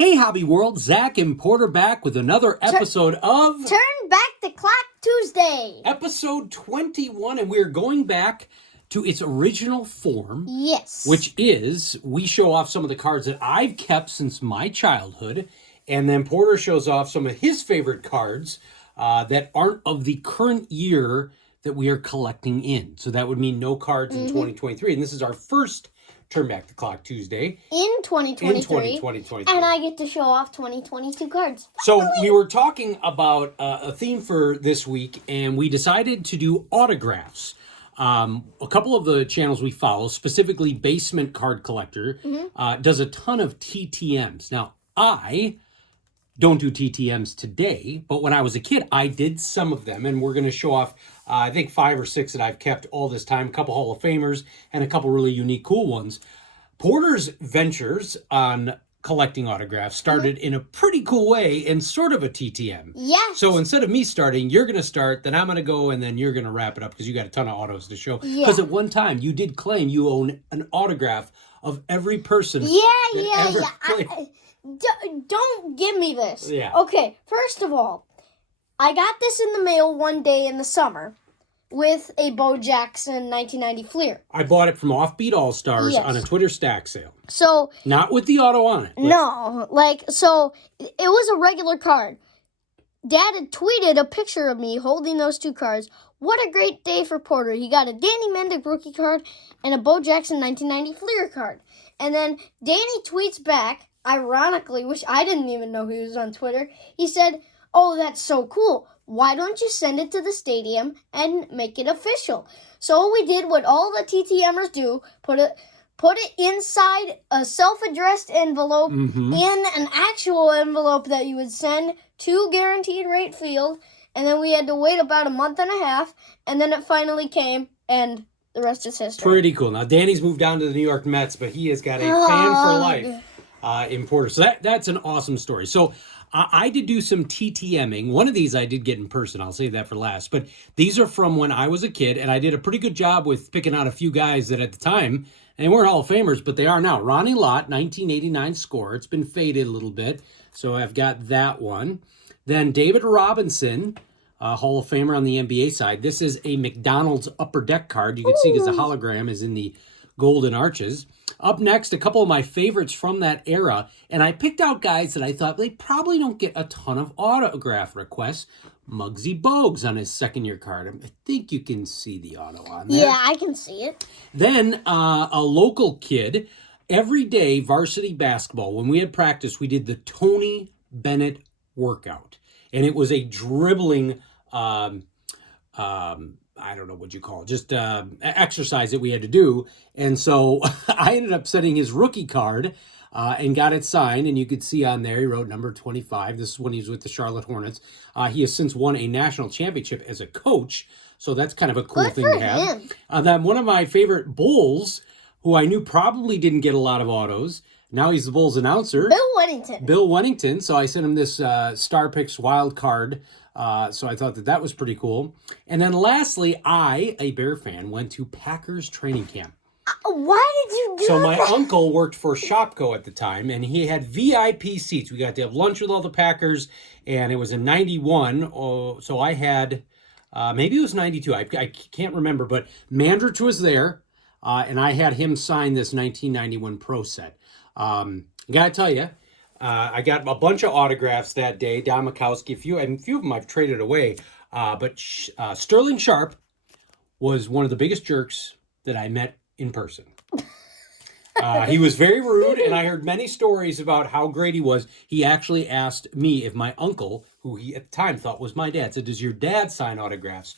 Hey, Hobby World, Zach and Porter back with another episode of Turn Back the Clock Tuesday. Episode 21, and we're going back to its original form. Yes. Which is, we show off some of the cards that I've kept since my childhood, and then Porter shows off some of his favorite cards that aren't of the current year that we are collecting in. So that would mean no cards in 2023, and this is our first Turn Back the Clock Tuesday. In 2023. And I get to show off 2022 cards. So we were talking about a theme for this week, and we decided to do autographs. A couple of the channels we follow, specifically Basement Card Collector, does a ton of TTMs. Now, I don't do TTMs today, but when I was a kid, I did some of them, and we're going to show off, I think, 5 or 6 that I've kept all this time, a couple Hall of Famers, and a couple really unique, cool ones. Porter's ventures on collecting autographs started in a pretty cool way and sort of a TTM. Yes. So instead of me starting, you're going to start, then I'm going to go, and then you're going to wrap it up because you got a ton of autos to show. Because at one time, you did claim you own an autograph of every person. Don't give me this. Yeah. Okay, first of all, I got this in the mail one day in the summer with a Bo Jackson 1990 Fleer. I bought it from Offbeat All-Stars on a Twitter stack sale. So... Not with the auto on it. No, so it was a regular card. Dad had tweeted a picture of me holding those 2 cards. What a great day for Porter. He got a Danny Mendick rookie card and a Bo Jackson 1990 Fleer card. And then Danny tweets back, ironically, which I didn't even know he was on Twitter. He said, "Oh, that's so cool. Why don't you send it to the stadium and make it official?" So we did what all the TTMers do, put it inside a self-addressed envelope in an actual envelope that you would send to Guaranteed Rate Field, and then we had to wait about a month and a half, and then it finally came, and the rest is history. Pretty cool. Now, Danny's moved down to the New York Mets, but he has got a fan for life in Porter. So that's an awesome story. So I did do some TTMing. One of these I did get in person. I'll save that for last. But these are from when I was a kid, and I did a pretty good job with picking out a few guys that at the time, and they weren't Hall of Famers, but they are now. Ronnie Lott, 1989 score. It's been faded a little bit, so I've got that one. Then David Robinson, Hall of Famer on the NBA side. This is a McDonald's Upper Deck card. You can see because the hologram is in the golden arches. Up next, a couple of my favorites from that era, and I picked out guys that I thought they probably don't get a ton of autograph requests. Muggsy Bogues on his second-year card. I think you can see the auto on there. Yeah, I can see it. Then a local kid, every day varsity basketball, when we had practice, we did the Tony Bennett workout. And it was a dribbling, I don't know what you call it, just exercise that we had to do. And so I ended up setting his rookie card and got it signed. And you could see on there, he wrote number 25. This is when he was with the Charlotte Hornets. He has since won a national championship as a coach. So that's kind of a cool thing to have. Then one of my favorite Bulls, who I knew probably didn't get a lot of autos. Now he's the Bulls announcer. Bill Wennington. So I sent him this Star Picks wild card. So I thought that was pretty cool. And then lastly, I, a Bear fan, went to Packers training camp. Why did you do that? So my uncle worked for Shopko at the time, and he had VIP seats. We got to have lunch with all the Packers, and it was in 91. So I had, maybe it was 92. I can't remember, but Mandrich was there, and I had him sign this 1991 Pro set. I got to tell you, I got a bunch of autographs that day. Don Mikowski, a few of them I've traded away. But Sterling Sharp was one of the biggest jerks that I met in person. He was very rude, and I heard many stories about how great he was. He actually asked me if my uncle, who he at the time thought was my dad, said, "Does your dad sign autographs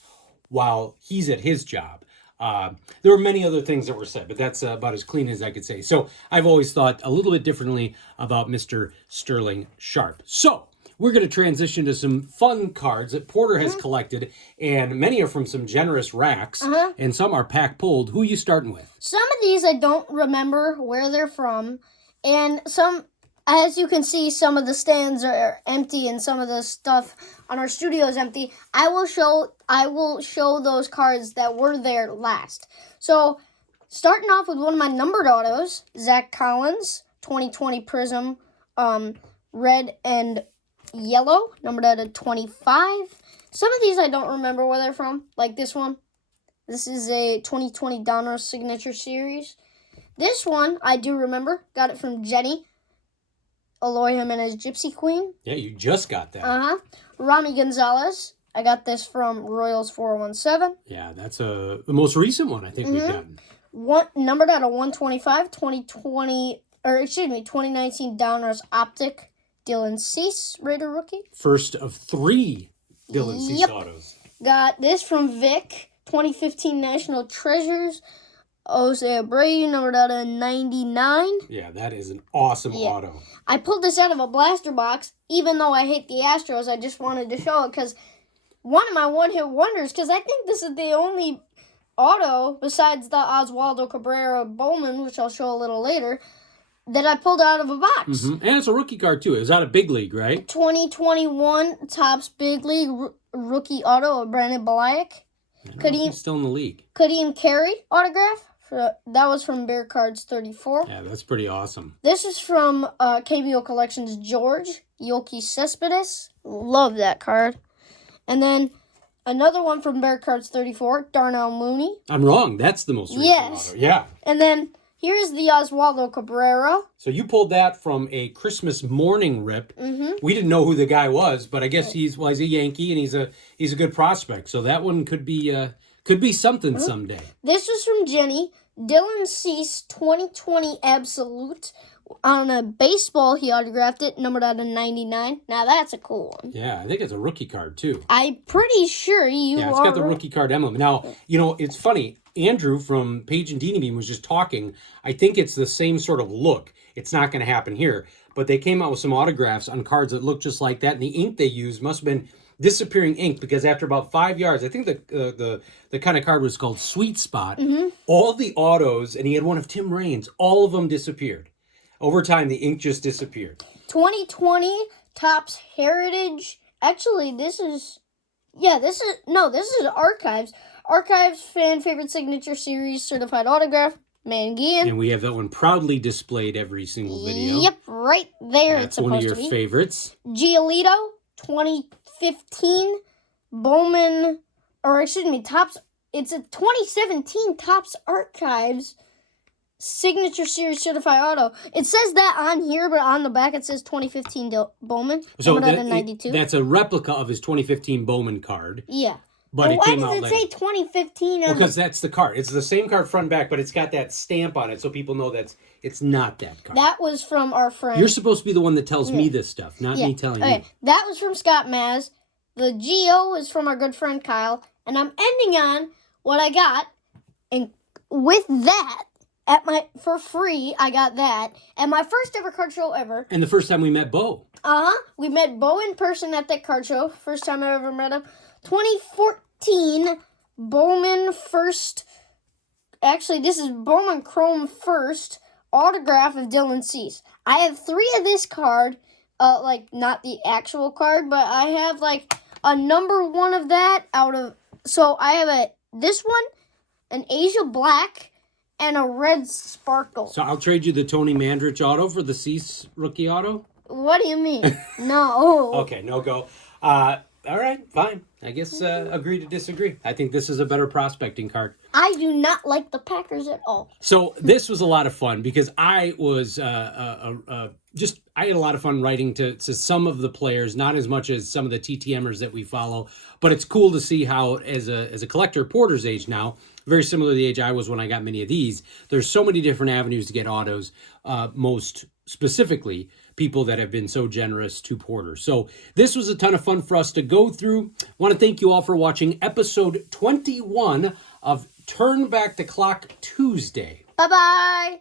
while he's at his job?" There were many other things that were said, but that's about as clean as I could say. So I've always thought a little bit differently about Mr. Sterling Sharp. So we're going to transition to some fun cards that Porter has collected, and many are from some generous racks, and some are pack-pulled. Who are you starting with? Some of these I don't remember where they're from, and some, as you can see, some of the stands are empty and some of the stuff on our studio is empty. I will show those cards that were there last. So, starting off with one of my numbered autos, Zach Collins, 2020 Prism, red and yellow, numbered out of 25. Some of these I don't remember where they're from, like this one. This is a 2020 Donruss Signature Series. This one I do remember. Got it from Jenny. Eloy Jimenez Gypsy Queen. Yeah, you just got that. Rami Gonzalez. I got this from Royals 417. Yeah, that's the most recent one I think we've gotten. Numbered out of 125, 2019 Donruss Optic. Dylan Cease, Raider rookie. First of 3 Dylan Cease autos. Got this from Vic, 2015 National Treasures. Jose Abreu, numbered out of 99. Yeah, that is an awesome auto. I pulled this out of a blaster box, even though I hate the Astros. I just wanted to show it because one of my one-hit wonders, because I think this is the only auto, besides the Oswaldo Cabrera Bowman, which I'll show a little later, that I pulled out of a box. And it's a rookie card, too. It was out of Big League, right? 2021 Topps Big League rookie auto of Brandon Belichick. He's still in the league. Kadeem Carey autograph. That was from Bear Cards 34. Yeah, that's pretty awesome. This is from KBO Collections George, Yoki Cespedes. Love that card. And then another one from Bear Cards 34, Darnell Mooney. I'm wrong. That's the most recent auto. Yeah. And then here's the Oswaldo Cabrera. So you pulled that from a Christmas morning rip. We didn't know who the guy was, but I guess he's a Yankee and he's a good prospect. So that one could be something someday. This was from Jenny. Dylan Cease 2020 Absolute. On a baseball, he autographed it, numbered out of 99. Now that's a cool one. Yeah, I think it's a rookie card too. I'm pretty sure it's got the rookie card emblem. Now, it's funny. Andrew from Page and Dini Beam was just talking. I think it's the same sort of look. It's not going to happen here. But they came out with some autographs on cards that look just like that. And the ink they used must have been disappearing ink, because after about 5 yards, I think the kind of card was called Sweet Spot. All the autos, and he had one of Tim Raines, all of them disappeared. Over time, the ink just disappeared. 2020 Topps Heritage. Actually, this is Archives. Archives Fan Favorite Signature Series Certified Autograph. Manguian. And we have that one proudly displayed every single video. Yep, right there. That's one of your favorites. Giolito 2015 Bowman, Topps. It's a 2017 Topps Archives Signature Series Certified Auto. It says that on here, but on the back it says 2015 Bowman. So 92. That's a replica of his 2015 Bowman card. Yeah. But why does it say 2015? Because that's the card. It's the same card front and back, but it's got that stamp on it, so people know it's not that card. That was from our friend. You're supposed to be the one that tells me this stuff, not me telling you. That was from Scott Maz. The Geo is from our good friend Kyle. And I'm ending on what I got. And with that, for free, I got that. At my first ever card show ever. And the first time we met Bo. We met Bo in person at that card show. First time I ever met him. 2014 Bowman first. Actually, this is Bowman Chrome first autograph of Dylan Cease. I have 3 of this card. Not the actual card, but I have a number 1 of that out of. So I have this one, an Asia Black, and a red sparkle. So I'll trade you the Tony Mandrich auto for the Cease rookie auto? What do you mean? No. Okay, no go. All right, fine. I guess agree to disagree. I think this is a better prospecting card. I do not like the Packers at all. So this was a lot of fun because I was I had a lot of fun writing to some of the players, not as much as some of the TTMers that we follow, but it's cool to see how as a collector, Porter's age now, very similar to the age I was when I got many of these. There's so many different avenues to get autos, most specifically people that have been so generous to Porter. So this was a ton of fun for us to go through. I want to thank you all for watching episode 21 of Turn Back the Clock Tuesday. Bye-bye.